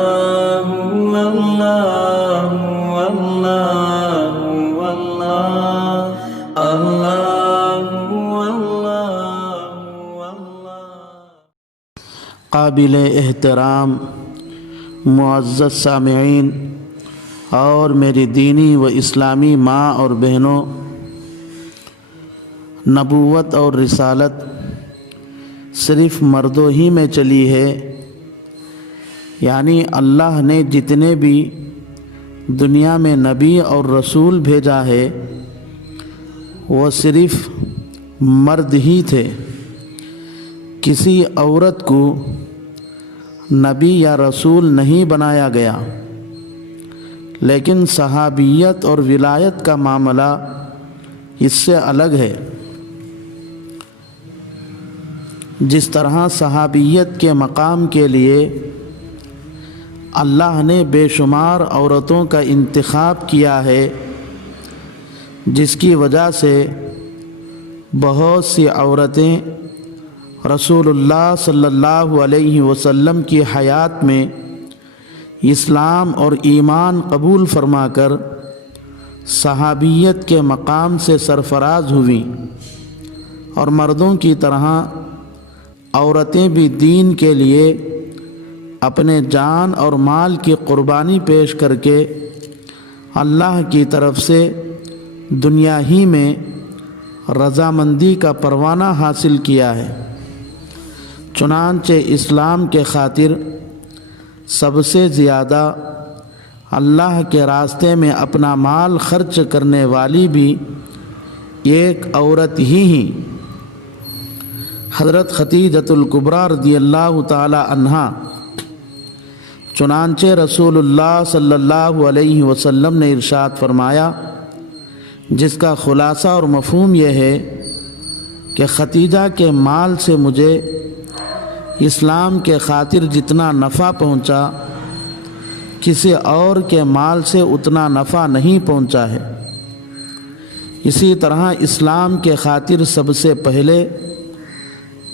اللہ اللہ اللہ اللہ اللہ اللہ۔ قابل احترام معزز سامعین اور میری دینی و اسلامی ماں اور بہنوں، نبوت اور رسالت صرف مردوں ہی میں چلی ہے، یعنی اللہ نے جتنے بھی دنیا میں نبی اور رسول بھیجا ہے وہ صرف مرد ہی تھے۔ کسی عورت کو نبی یا رسول نہیں بنایا گیا، لیکن صحابیت اور ولایت کا معاملہ اس سے الگ ہے۔ جس طرح صحابیت کے مقام کے لیے اللہ نے بے شمار عورتوں کا انتخاب کیا ہے، جس کی وجہ سے بہت سی عورتیں رسول اللہ صلی اللہ علیہ وسلم کی حیات میں اسلام اور ایمان قبول فرما کر صحابیت کے مقام سے سرفراز ہوئیں، اور مردوں کی طرح عورتیں بھی دین کے لیے اپنے جان اور مال کی قربانی پیش کر کے اللہ کی طرف سے دنیا ہی میں رضامندی کا پروانہ حاصل کیا ہے۔ چنانچہ اسلام کے خاطر سب سے زیادہ اللہ کے راستے میں اپنا مال خرچ کرنے والی بھی ایک عورت ہی حضرت خدیجۃ الکبریٰ رضی اللہ تعالی عنہا۔ چنانچہ رسول اللہ صلی اللہ علیہ وسلم نے ارشاد فرمایا، جس کا خلاصہ اور مفہوم یہ ہے کہ خدیجہ کے مال سے مجھے اسلام کے خاطر جتنا نفع پہنچا، کسی اور کے مال سے اتنا نفع نہیں پہنچا ہے۔ اسی طرح اسلام کے خاطر سب سے پہلے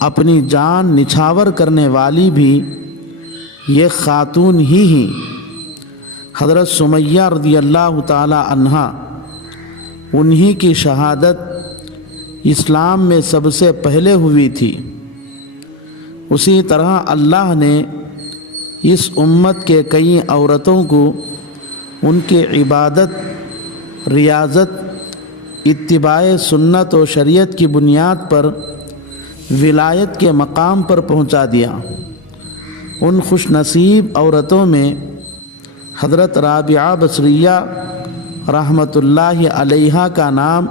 اپنی جان نچھاور کرنے والی بھی یہ خاتون ہی حضرت سمیہ رضی اللہ تعالی عنہا، انہی کی شہادت اسلام میں سب سے پہلے ہوئی تھی۔ اسی طرح اللہ نے اس امت کے کئی عورتوں کو ان کی عبادت، ریاضت، اتباع سنت و شریعت کی بنیاد پر ولایت کے مقام پر پہنچا دیا۔ ان خوش نصیب عورتوں میں حضرت رابعہ بصریہ رحمۃ اللہ علیہا کا نام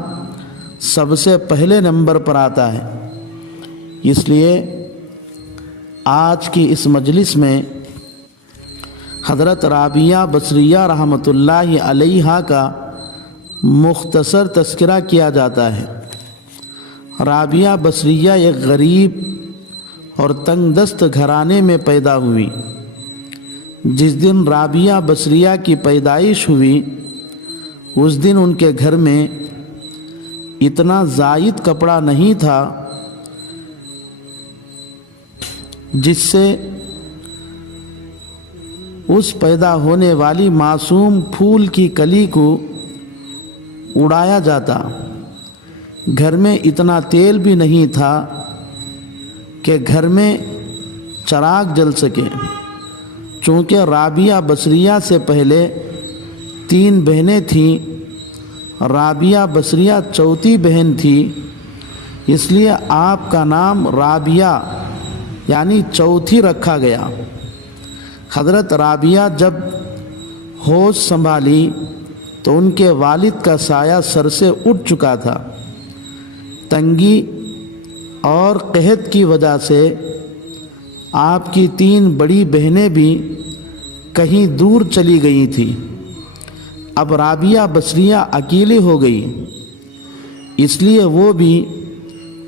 سب سے پہلے نمبر پر آتا ہے۔ اس لیے آج کی اس مجلس میں حضرت رابعہ بصریہ رحمۃ اللہ علیہا کا مختصر تذکرہ کیا جاتا ہے۔ رابعہ بصریہ ایک غریب اور تنگ دست گھرانے میں پیدا ہوئی۔ جس دن رابعہ بصریہ کی پیدائش ہوئی، اس دن ان کے گھر میں اتنا زائد کپڑا نہیں تھا جس سے اس پیدا ہونے والی معصوم پھول کی کلی کو اڑایا جاتا۔ گھر میں اتنا تیل بھی نہیں تھا کہ گھر میں چراغ جل سکے۔ چونکہ رابعہ بصریہ سے پہلے 3 بہنیں تھیں، رابعہ بصریہ چوتھی بہن تھی، اس لیے آپ کا نام رابعہ یعنی چوتھی رکھا گیا۔ حضرت رابعہ جب ہوش سنبھالی تو ان کے والد کا سایہ سر سے اٹھ چکا تھا۔ تنگی اور قحط کی وجہ سے آپ کی 3 بڑی بہنیں بھی کہیں دور چلی گئی تھیں۔ اب رابعہ بصریہ اکیلی ہو گئی، اس لیے وہ بھی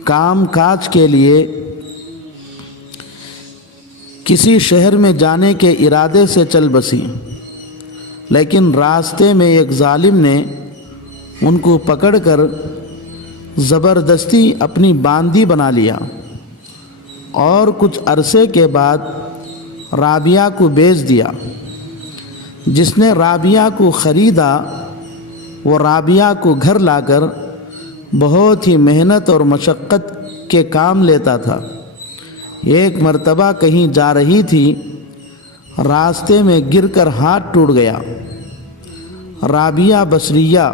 کام کاج کے لیے کسی شہر میں جانے کے ارادے سے چل بسی، لیکن راستے میں ایک ظالم نے ان کو پکڑ کر زبردستی اپنی باندی بنا لیا اور کچھ عرصے کے بعد رابعہ کو بیچ دیا۔ جس نے رابعہ کو خریدا وہ رابعہ کو گھر لا کر بہت ہی محنت اور مشقت کے کام لیتا تھا۔ ایک مرتبہ کہیں جا رہی تھی، راستے میں گر کر ہاتھ ٹوٹ گیا۔ رابعہ بصریہ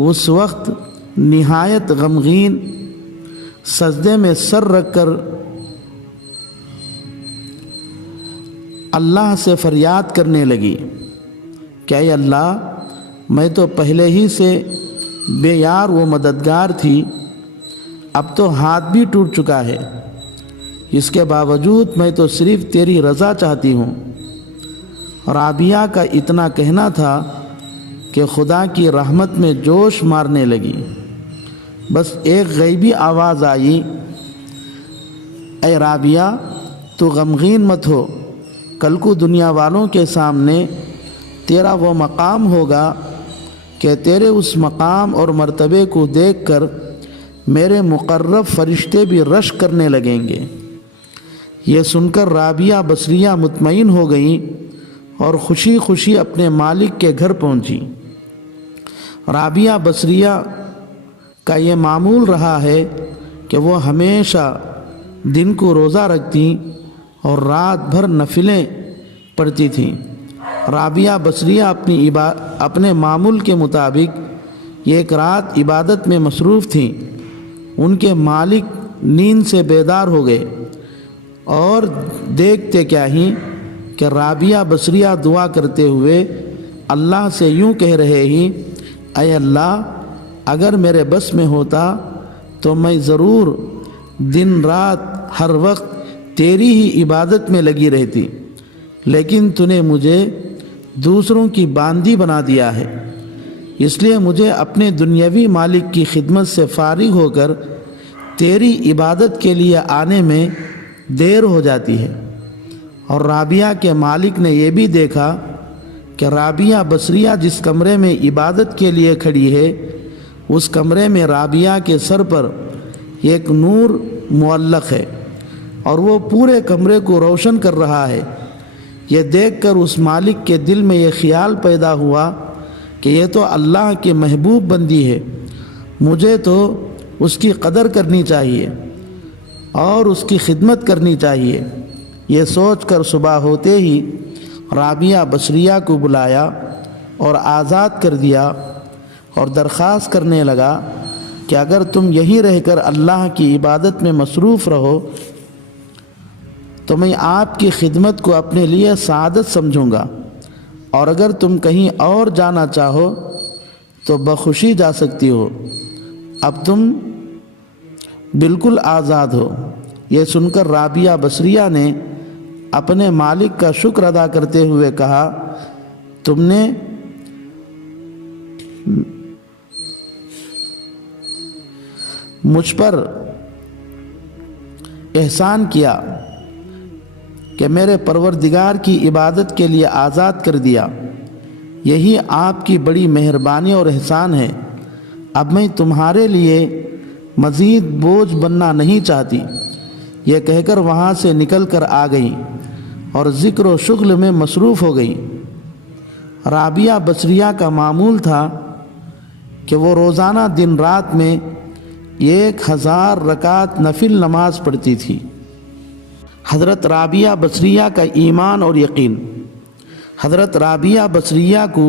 اس وقت نہایت غمگین سجدے میں سر رکھ کر اللہ سے فریاد کرنے لگی کہ اے اللہ، میں تو پہلے ہی سے بے یار و مددگار تھی، اب تو ہاتھ بھی ٹوٹ چکا ہے، اس کے باوجود میں تو صرف تیری رضا چاہتی ہوں۔ رابعہ کا اتنا کہنا تھا کہ خدا کی رحمت میں جوش مارنے لگی۔ بس ایک غیبی آواز آئی، اے رابعہ، تو غمگین مت ہو، کل کو دنیا والوں کے سامنے تیرا وہ مقام ہوگا کہ تیرے اس مقام اور مرتبے کو دیکھ کر میرے مقرب فرشتے بھی رشک کرنے لگیں گے۔ یہ سن کر رابعہ بصریہ مطمئن ہو گئیں اور خوشی خوشی اپنے مالک کے گھر پہنچی۔ رابعہ بصریہ کا یہ معمول رہا ہے کہ وہ ہمیشہ دن کو روزہ رکھتی اور رات بھر نفلیں پڑھتی تھیں۔ رابعہ بصریہ اپنے معمول کے مطابق ایک رات عبادت میں مصروف تھیں۔ ان کے مالک نیند سے بیدار ہو گئے اور دیکھتے کیا ہی کہ رابعہ بصریہ دعا کرتے ہوئے اللہ سے یوں کہہ رہے ہی، اے اللہ، اگر میرے بس میں ہوتا تو میں ضرور دن رات ہر وقت تیری ہی عبادت میں لگی رہتی، لیکن تو نے مجھے دوسروں کی باندی بنا دیا ہے، اس لیے مجھے اپنے دنیاوی مالک کی خدمت سے فارغ ہو کر تیری عبادت کے لیے آنے میں دیر ہو جاتی ہے۔ اور رابعہ کے مالک نے یہ بھی دیکھا کہ رابعہ بصریہ جس کمرے میں عبادت کے لیے کھڑی ہے، اس کمرے میں رابعہ کے سر پر ایک نور معلق ہے اور وہ پورے کمرے کو روشن کر رہا ہے۔ یہ دیکھ کر اس مالک کے دل میں یہ خیال پیدا ہوا کہ یہ تو اللہ کی محبوب بندی ہے، مجھے تو اس کی قدر کرنی چاہیے اور اس کی خدمت کرنی چاہیے۔ یہ سوچ کر صبح ہوتے ہی رابعہ بصریہ کو بلایا اور آزاد کر دیا اور درخواست کرنے لگا کہ اگر تم یہیں رہ کر اللہ کی عبادت میں مصروف رہو تو میں آپ کی خدمت کو اپنے لیے سعادت سمجھوں گا، اور اگر تم کہیں اور جانا چاہو تو بخوشی جا سکتی ہو، اب تم بالکل آزاد ہو۔ یہ سن کر رابعہ بصریہ نے اپنے مالک کا شکر ادا کرتے ہوئے کہا، تم نے مجھ پر احسان کیا کہ میرے پروردگار کی عبادت کے لیے آزاد کر دیا، یہی آپ کی بڑی مہربانی اور احسان ہے۔ اب میں تمہارے لیے مزید بوجھ بننا نہیں چاہتی۔ یہ کہہ کر وہاں سے نکل کر آ گئی اور ذکر و شغل میں مصروف ہو گئی۔ رابعہ بصریہ کا معمول تھا کہ وہ روزانہ دن رات میں 1000 رکعت نفل نماز پڑھتی تھی۔ حضرت رابعہ بصریہ کا ایمان اور یقین۔ حضرت رابعہ بصریہ کو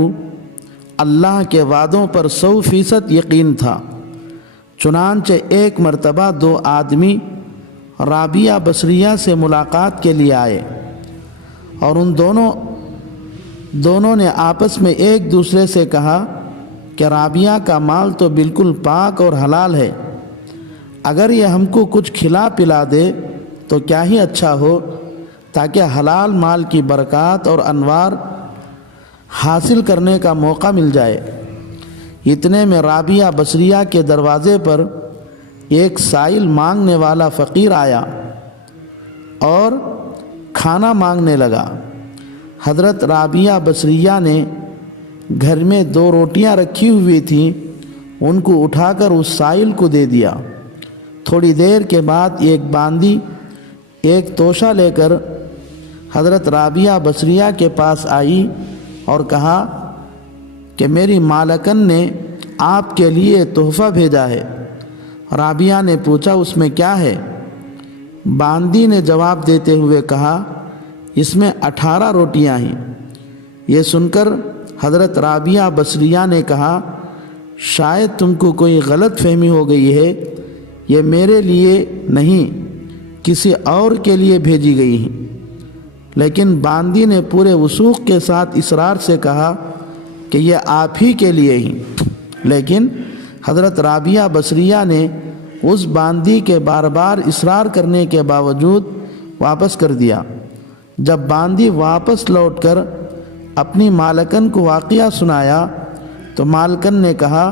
اللہ کے وعدوں پر 100% یقین تھا۔ چنانچہ ایک مرتبہ 2 آدمی رابعہ بصریہ سے ملاقات کے لیے آئے اور ان دونوں نے آپس میں ایک دوسرے سے کہا کہ رابعہ کا مال تو بالکل پاک اور حلال ہے، اگر یہ ہم کو کچھ کھلا پلا دے تو کیا ہی اچھا ہو، تاکہ حلال مال کی برکات اور انوار حاصل کرنے کا موقع مل جائے۔ اتنے میں رابعہ بصریہ کے دروازے پر ایک سائل مانگنے والا فقیر آیا اور کھانا مانگنے لگا۔ حضرت رابعہ بصریہ نے گھر میں 2 روٹیاں رکھی ہوئی تھیں، ان کو اٹھا کر اس سائل کو دے دیا۔ تھوڑی دیر کے بعد ایک باندی ایک توشہ لے کر حضرت رابعہ بصریہ کے پاس آئی اور کہا کہ میری مالکن نے آپ کے لیے تحفہ بھیجا ہے۔ رابعہ نے پوچھا اس میں کیا ہے؟ باندی نے جواب دیتے ہوئے کہا اس میں 18 روٹیاں ہیں۔ یہ سن کر حضرت رابعہ بصریہ نے کہا شاید تم کو کوئی غلط فہمی ہو گئی ہے، یہ میرے لیے نہیں کسی اور کے لیے بھیجی گئی ہیں۔ لیکن باندی نے پورے وثوق کے ساتھ اصرار سے کہا کہ یہ آپ ہی کے لیے ہی۔ لیکن حضرت رابعہ بصریہ نے اس باندی کے بار بار اصرار کرنے کے باوجود واپس کر دیا۔ جب باندی واپس لوٹ کر اپنی مالکن کو واقعہ سنایا تو مالکن نے کہا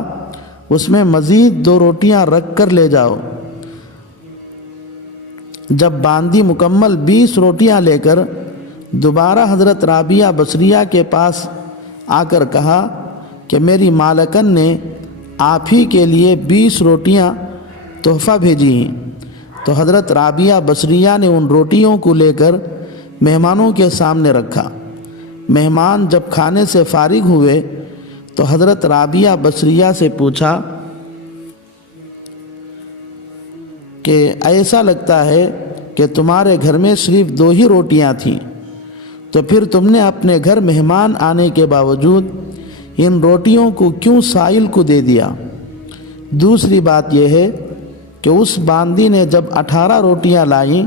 اس میں مزید 2 روٹیاں رکھ کر لے جاؤ۔ جب باندی مکمل 20 روٹیاں لے کر دوبارہ حضرت رابعہ بصریہ کے پاس آ کر کہا کہ میری مالکن نے آپ ہی کے لیے 20 روٹیاں تحفہ بھیجی ہیں، تو حضرت رابعہ بصریہ نے ان روٹیوں کو لے کر مہمانوں کے سامنے رکھا۔ مہمان جب کھانے سے فارغ ہوئے تو حضرت رابعہ بصریہ سے پوچھا کہ ایسا لگتا ہے کہ تمہارے گھر میں صرف 2 ہی روٹیاں تھیں، تو پھر تم نے اپنے گھر مہمان آنے کے باوجود ان روٹیوں کو کیوں سائل کو دے دیا؟ دوسری بات یہ ہے کہ اس باندی نے جب 18 روٹیاں لائیں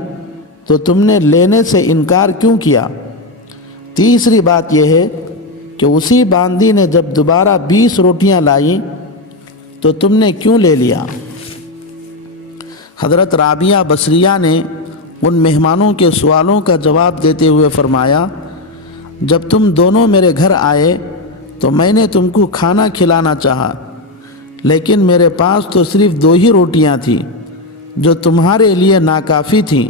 تو تم نے لینے سے انکار کیوں کیا؟ تیسری بات یہ ہے کہ اسی باندی نے جب دوبارہ 20 روٹیاں لائیں تو تم نے کیوں لے لیا؟ حضرت رابعہ بصریہ نے ان مہمانوں کے سوالوں کا جواب دیتے ہوئے فرمایا جب تم دونوں میرے گھر آئے تو میں نے تم کو کھانا کھلانا چاہا، لیکن میرے پاس تو صرف 2 ہی روٹیاں تھیں جو تمہارے لیے ناکافی تھیں۔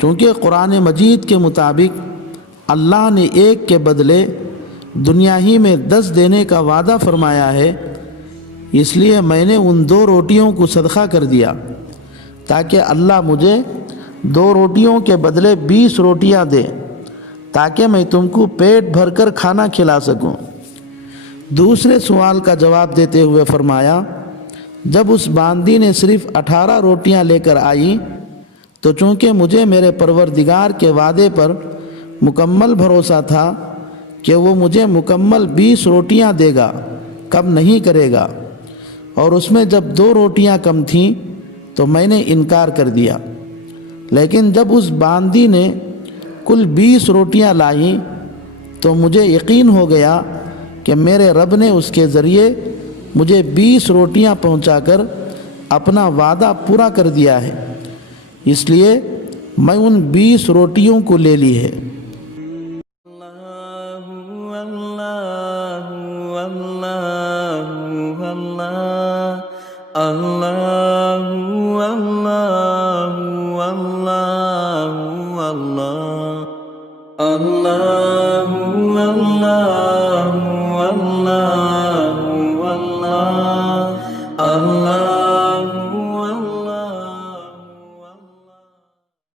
چونکہ قرآن مجید کے مطابق اللہ نے ایک کے بدلے دنیا ہی میں 10 دینے کا وعدہ فرمایا ہے، اس لیے میں نے ان 2 روٹیوں کو صدقہ کر دیا تاکہ اللہ مجھے 2 روٹیوں کے بدلے 20 روٹیاں دے تاکہ میں تم کو پیٹ بھر کر کھانا کھلا سکوں۔ دوسرے سوال کا جواب دیتے ہوئے فرمایا جب اس باندی نے صرف 18 روٹیاں لے کر آئی تو چونکہ مجھے میرے پروردگار کے وعدے پر مکمل بھروسہ تھا کہ وہ مجھے مکمل 20 روٹیاں دے گا، کم نہیں کرے گا، اور اس میں جب 2 روٹیاں کم تھیں تو میں نے انکار کر دیا۔ لیکن جب اس باندی نے کل 20 روٹیاں لائیں تو مجھے یقین ہو گیا کہ میرے رب نے اس کے ذریعے مجھے 20 روٹیاں پہنچا کر اپنا وعدہ پورا کر دیا ہے، اس لیے میں ان 20 روٹیوں کو لے لی ہے۔ اللہ اللہ اللہ اللہ اللہ اللہ